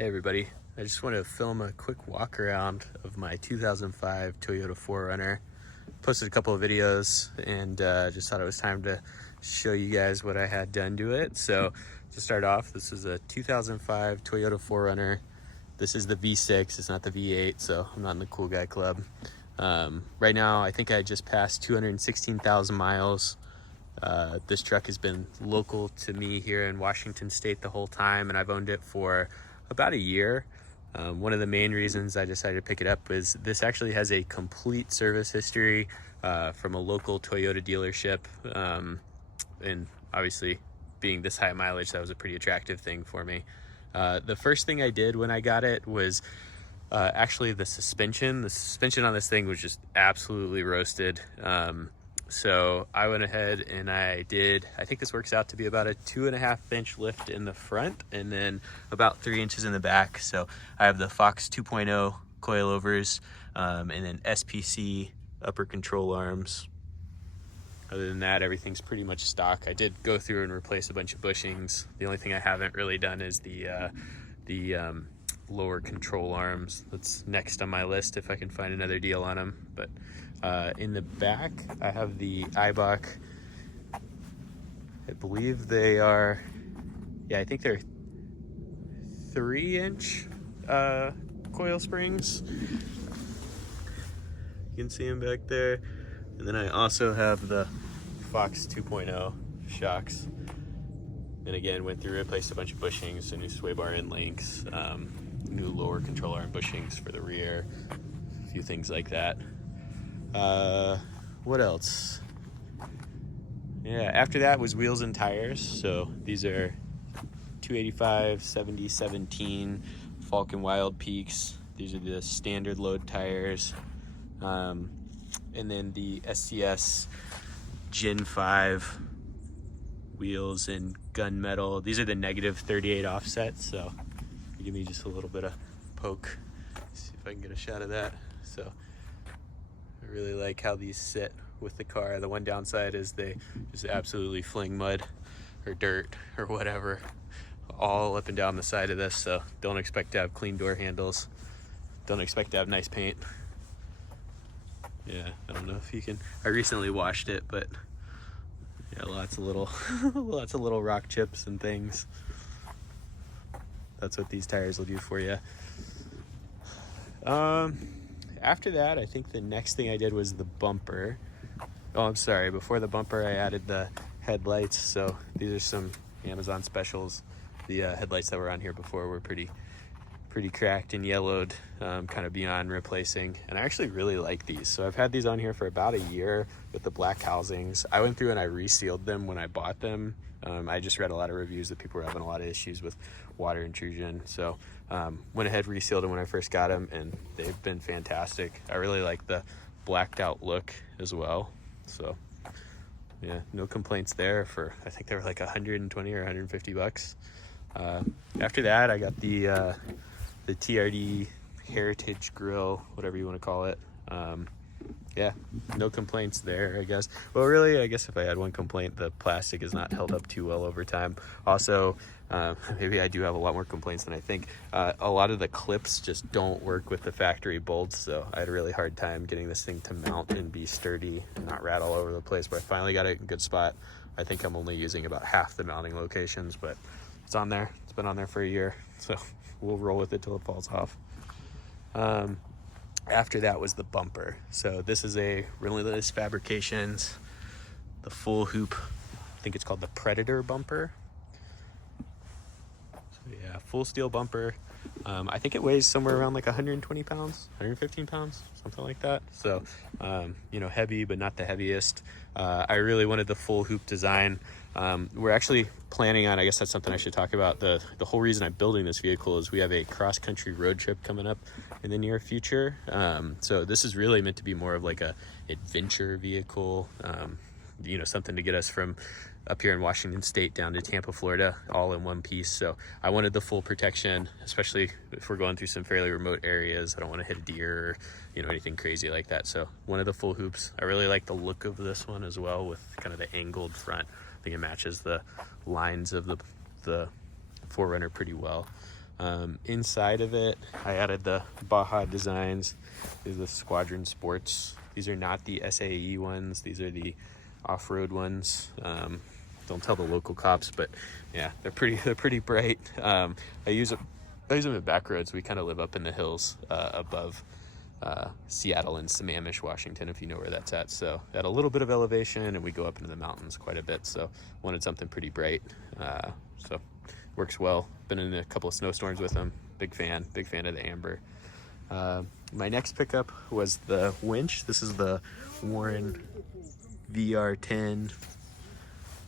Hey everybody, I just want to film a quick walk around of my 2005 Toyota 4Runner. Posted a couple of videos and just thought it was time to show you guys what I had done to it. So to start off, this is a 2005 Toyota 4Runner. This is the V6, it's not the V8, so I'm not in the cool guy club. Right now, I think I just passed 216,000 miles. This truck has been local to me here in Washington State the whole time, and I've owned it for about a year. One of the main reasons I decided to pick it up is this actually has a complete service history from a local Toyota dealership. And obviously being this high mileage, that was a pretty attractive thing for me. The first thing I did when I got it was actually the suspension. The suspension on this thing was just absolutely roasted. So I went ahead and I think this works out to be about a 2.5 inch lift in the front and then about 3 inches in the back. So I have the Fox 2.0 coilovers and then SPC upper control arms. Other than that, everything's pretty much stock. I did go through and replace a bunch of bushings. The only thing I haven't really done is the lower control arms. That's next on my list if I can find another deal on them. But in the back, I have the Eibach. I believe they are, I think they're 3-inch coil springs. You can see them back there. And then I also have the Fox 2.0 shocks. And again, went through, replaced a bunch of bushings, a new sway bar end links, new lower control arm bushings for the rear, a few things like that. What else? After that was wheels and tires. So these are 285 7017 Falcon Wild Peaks. These are the standard load tires. And then the SCS Gen 5 wheels in gunmetal. These are the -38 offsets. So give me just a little bit of poke. See if I can get a shot of that. So I really like how these sit with the car. The one downside is they just absolutely fling mud or dirt or whatever all up and down the side of this. So don't expect to have clean door handles. Don't expect to have nice paint. I don't know if you can. I recently washed it, but lots of little lots of little rock chips and things. That's what these tires will do for you. After that, I think the next thing I did was the bumper. Oh, I'm sorry. Before the bumper, I added the headlights. So these are some Amazon specials. The headlights that were on here before were pretty cracked and yellowed, kind of beyond replacing. And I actually really like these. So I've had these on here for about a year with the black housings. I went through and I resealed them when I bought them. I just read a lot of reviews that people were having a lot of issues with water intrusion. So went ahead, resealed them when I first got them, and they've been fantastic. I really like the blacked out look as well. So no complaints there. For I think they were like 120 or 150 bucks. After that, I got the TRD Heritage Grill, whatever you want to call it. No complaints there, I guess. Well, really, I guess if I had one complaint, the plastic is not held up too well over time. Also, maybe I do have a lot more complaints than I think. A lot of the clips just don't work with the factory bolts, so I had a really hard time getting this thing to mount and be sturdy and not rattle all over the place, but I finally got it in a good spot. I think I'm only using about half the mounting locations, but it's on there. It's been on there for a year, so we'll roll with it till it falls off. After that was the bumper. So this is a Relentless Fabrications, the full hoop. I think it's called the Predator bumper. So full steel bumper. I think it weighs somewhere around like 120 pounds, 115 pounds, something like that. So, heavy, but not the heaviest. I really wanted the full hoop design. We're actually planning on, I guess that's something I should talk about. The whole reason I'm building this vehicle is we have a cross-country road trip coming up in the near future. So this is really meant to be more of like a adventure vehicle, something to get us from up here in Washington State down to Tampa, Florida, all in one piece. So I wanted the full protection, especially if we're going through some fairly remote areas. I don't want to hit a deer or anything crazy like that. So one of the full hoops. I really like the look of this one as well, with kind of the angled front. I think it matches the lines of the 4Runner pretty well. Inside of it, I added the Baja designs. These are the Squadron Sports. These are not the SAE ones. These are the off-road ones. Don't tell the local cops, but yeah, they're pretty bright. I use them at back roads. We kind of live up in the hills above Seattle and Sammamish, Washington, if you know where that's at. So at a little bit of elevation, and we go up into the mountains quite a bit. So wanted something pretty bright. So works well. Been in a couple of snowstorms with them. Big fan of the amber. My next pickup was the winch. This is the Warren VR10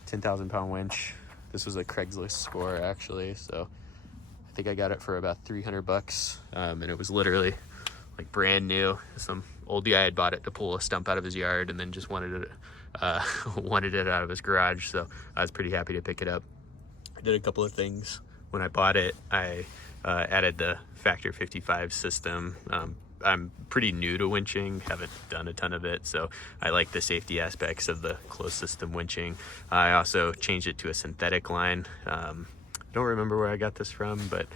10,000 pound winch. This was a Craigslist score actually, so I think I got it for about 300 bucks, and it was literally like brand new. Some old guy had bought it to pull a stump out of his yard and then just wanted it out of his garage, so I was pretty happy to pick it up. I did a couple of things when I bought it. I added the Factor 55 system. I'm pretty new to winching, haven't done a ton of it, so I like the safety aspects of the closed system winching. I also changed it to a synthetic line. Don't remember where I got this from, but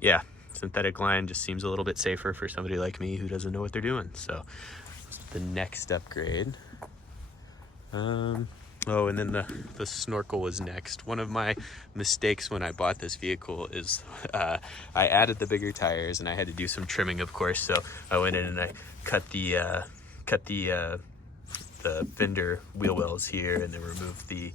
yeah, synthetic line just seems a little bit safer for somebody like me who doesn't know what they're doing. So the next upgrade. Oh, and then the snorkel was next. One of my mistakes when I bought this vehicle is I added the bigger tires, and I had to do some trimming, of course. So I went in and I cut the fender wheel wells here, and then removed the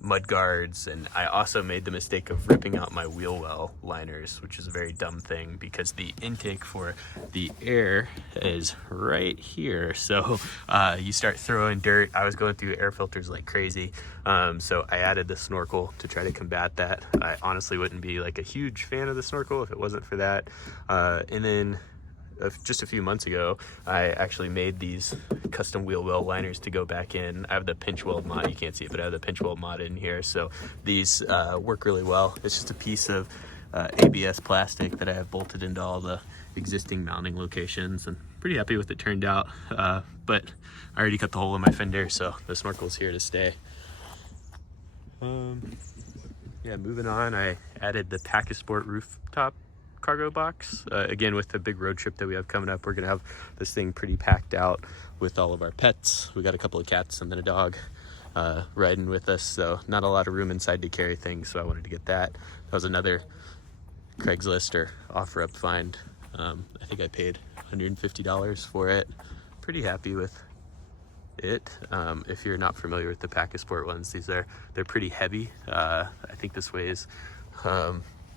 mud guards, and I also made the mistake of ripping out my wheel well liners, which is a very dumb thing because the intake for the air is right here. So you start throwing dirt. I was going through air filters like crazy, so I added the snorkel to try to combat that. I honestly wouldn't be like a huge fan of the snorkel if it wasn't for that. And then just a few months ago, I actually made these custom wheel well liners to go back in. I have the pinch weld mod. You can't see it, but I have the pinch weld mod in here. So these work really well. It's just a piece of ABS plastic that I have bolted into all the existing mounting locations, and pretty happy with it turned out. But I already cut the hole in my fender, so the snorkel's here to stay. Yeah, moving on, I added the Pack-A-Sport rooftop cargo box. Again, with the big road trip that we have coming up, we're gonna have this thing pretty packed out with all of our pets. We got a couple of cats and then a dog riding with us, so not a lot of room inside to carry things, so I wanted to get that. That was another Craigslist or OfferUp find. I think I paid $150 for it. Pretty happy with it. If you're not familiar with the Pack-A-Sport ones, they're pretty heavy. I think this weighs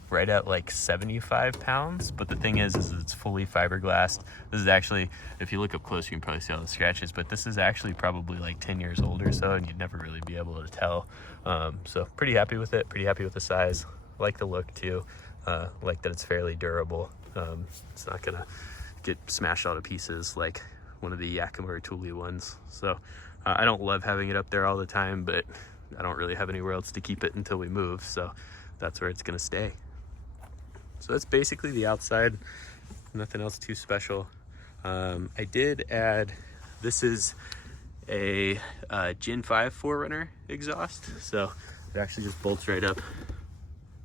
right at like 75 pounds, but the thing is it's fully fiberglass. This is actually, if you look up close, you can probably see all the scratches, but this is actually probably like 10 years old or so, and you'd never really be able to tell. So pretty happy with it, pretty happy with the size. Like the look too, like that it's fairly durable. It's not gonna get smashed all to pieces like one of the Yakima or Thule ones. So I don't love having it up there all the time, but I don't really have anywhere else to keep it until we move, so that's where it's gonna stay. So that's basically the outside, nothing else too special. I did add, this is a Gen 5 4Runner exhaust, so it actually just bolts right up.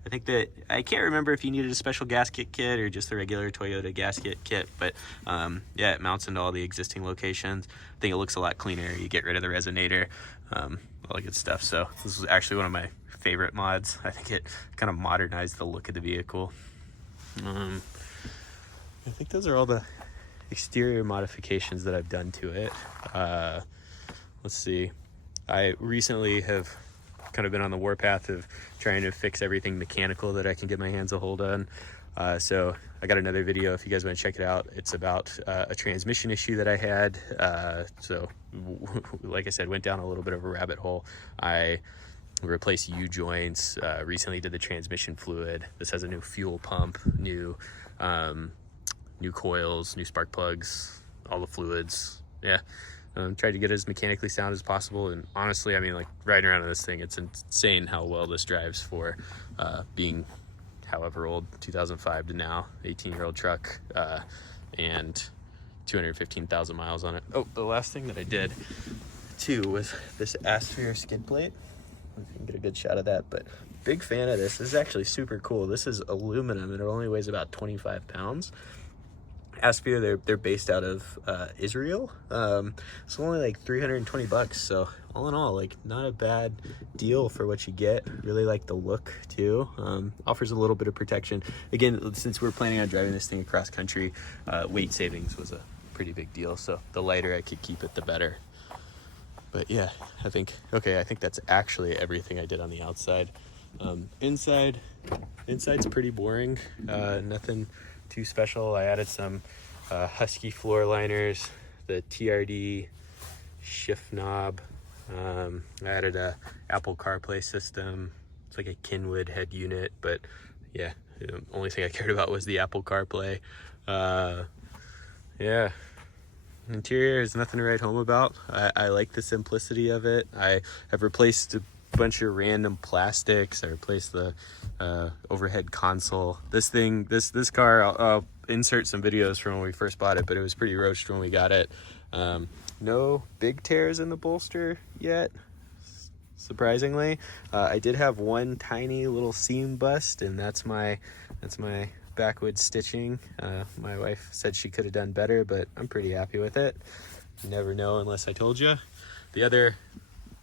I can't remember if you needed a special gasket kit or just the regular Toyota gasket kit, but yeah, it mounts into all the existing locations. I think it looks a lot cleaner. You get rid of the resonator, all the good stuff. So this was actually one of my favorite mods. I think it kind of modernized the look of the vehicle. I think those are all the exterior modifications that I've done to it. Let's see. I recently have kind of been on the warpath of trying to fix everything mechanical that I can get my hands a hold on. So I got another video if you guys want to check it out. It's about a transmission issue that I had. So like I said, went down a little bit of a rabbit hole. I replaced U-joints, recently did the transmission fluid. This has a new fuel pump, new coils, new spark plugs, all the fluids. Yeah. Tried to get it as mechanically sound as possible, and honestly, I mean, like riding around on this thing, it's insane how well this drives for being however old, 2005 to now, 18-year-old truck, and 215,000 miles on it. Oh, the last thing that I did too was this Asphere skid plate. I don't know if you can get a good shot of that, but big fan of this. This is actually super cool. This is aluminum and it only weighs about 25 pounds. Aspia, they're based out of Israel. It's only like 320 bucks. So all in all, like not a bad deal for what you get. Really like the look too. Offers a little bit of protection. Again, since we're planning on driving this thing across country, weight savings was a pretty big deal. So the lighter I could keep it, the better. But yeah, I think that's actually everything I did on the outside. Inside's pretty boring. Nothing too special. I added some Husky floor liners, the TRD shift knob. I added a Apple CarPlay system. It's like a Kenwood head unit, but yeah, the only thing I cared about was the Apple CarPlay. Yeah, interior is nothing to write home about. I like the simplicity of it. I have replaced a bunch of random plastics. I replaced the overhead console. This car, I'll insert some videos from when we first bought it, but it was pretty roached when we got it. No big tears in the bolster yet, surprisingly. I did have one tiny little seam bust, and that's my backwood stitching. My wife said she could have done better, but I'm pretty happy with it. You never know unless I told you. The other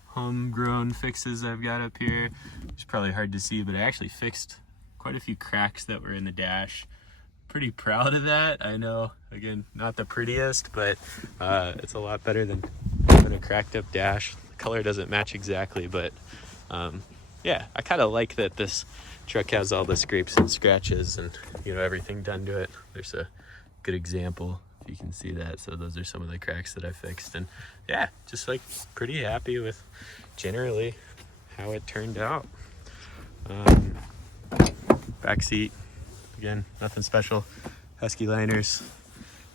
homegrown fixes I've got up here, it's probably hard to see, but I actually fixed quite a few cracks that were in the dash. Pretty proud of that. I know, again, not the prettiest, but it's a lot better than having a cracked up dash. The color doesn't match exactly, but yeah, I kind of like that this truck has all the scrapes and scratches and everything done to it. There's a good example if you can see that. So those are some of the cracks that I fixed, and yeah, just like pretty happy with generally how it turned out. Back seat, again, nothing special. Husky liners,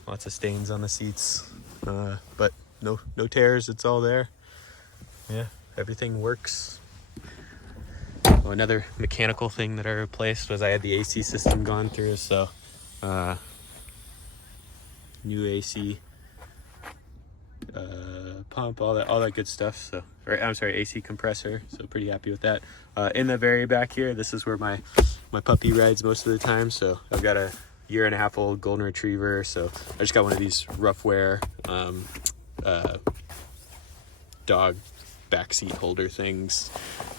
lots of stains on the seats, but no tears. It's all there. Yeah, everything works. Oh, another mechanical thing that I replaced was I had the AC system gone through, so new AC pump, all that good stuff. So, I'm sorry, AC compressor. So pretty happy with that. In the very back here, this is where my puppy rides most of the time. So I've got a 1.5-year-old golden retriever. So I just got one of these rough wear dog backseat holder things,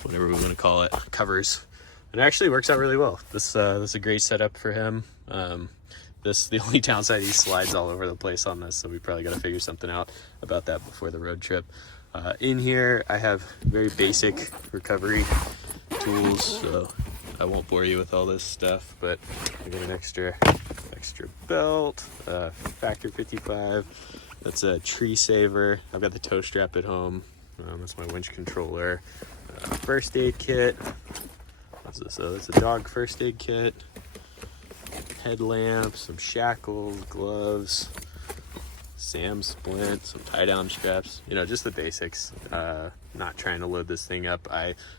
whatever we want to call it, covers, and it actually works out really well. This is a great setup for him. The only downside, he slides all over the place on this, so we probably got to figure something out about that before the road trip. In here I have very basic recovery tools, so I won't bore you with all this stuff, but I got an extra belt, Factor 55. That's a tree saver. I've got the tow strap at home. That's my winch controller. First aid kit. What's this? It's a dog first aid kit. Headlamp, some shackles, gloves, SAM splint, some tie down straps. Just the basics. Not trying to load this thing up.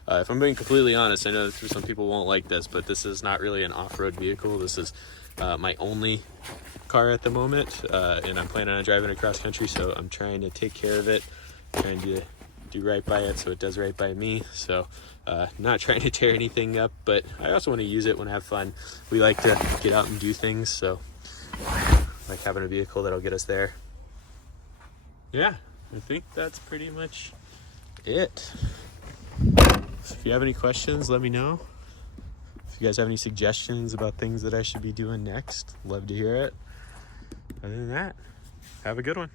If I'm being completely honest, I know some people won't like this, but this is not really an off-road vehicle. This is my only car at the moment, and I'm planning on driving across country, so I'm trying to take care of it, trying to do right by it so it does right by me. So not trying to tear anything up, but I also want to use it when I have fun. We like to get out and do things, so like having a vehicle that'll get us there. Yeah, I think that's pretty much it. If you have any questions, let me know. If you guys have any suggestions about things that I should be doing next, love to hear it. Other than that, have a good one.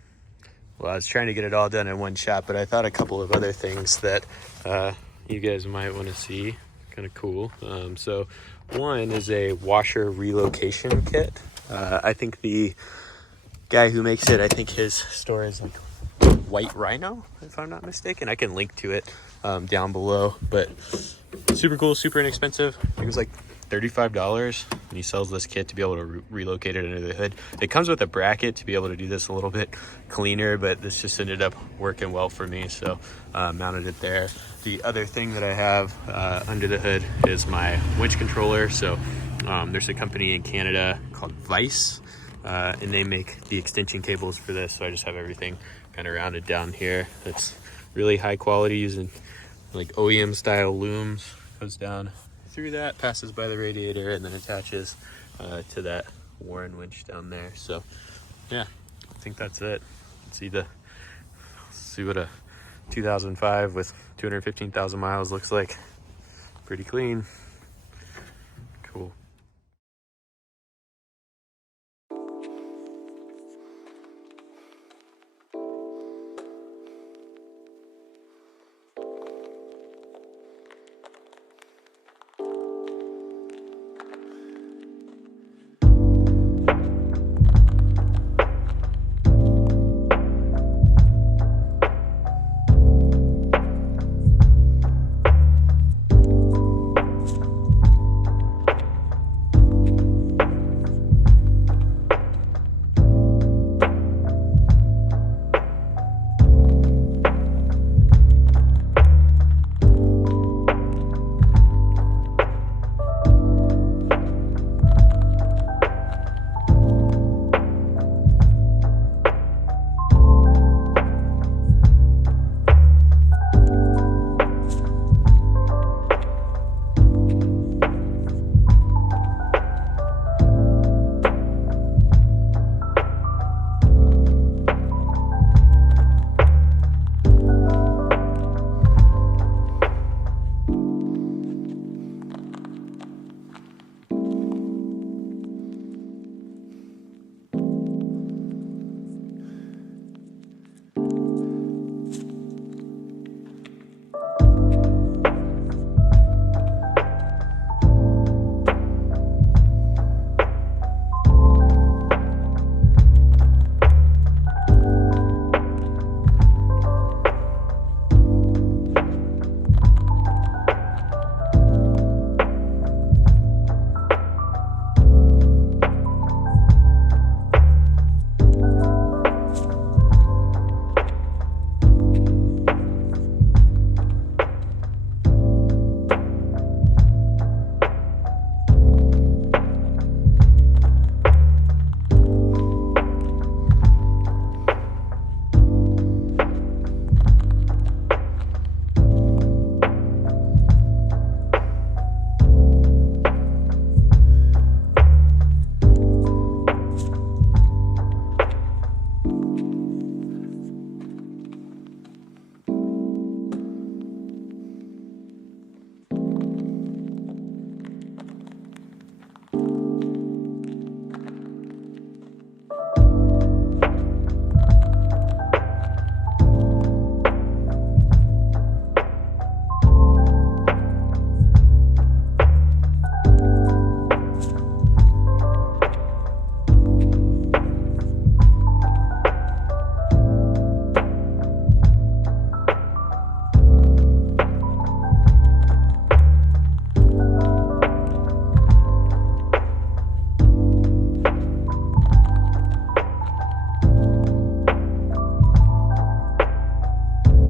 Well, I was trying to get it all done in one shot, but I thought a couple of other things that you guys might want to see. Kind of cool. So one is a washer relocation kit. I think the guy who makes it, I think his store is like White Rhino, if I'm not mistaken. I can link to it down below, but super cool, super inexpensive. I think it was like $35, and he sells this kit to be able to relocate it under the hood. It comes with a bracket to be able to do this a little bit cleaner, but this just ended up working well for me, so mounted it there. The other thing that I have under the hood is my winch controller. So there's a company in Canada called Vice, and they make the extension cables for this, so I just have everything kind of rounded down here. It's really high quality, using like OEM style looms. goes down through that, passes by the radiator, and then attaches to that Warren winch down there. So yeah, I think that's it. See what a 2005 with 215,000 miles looks like. Pretty clean.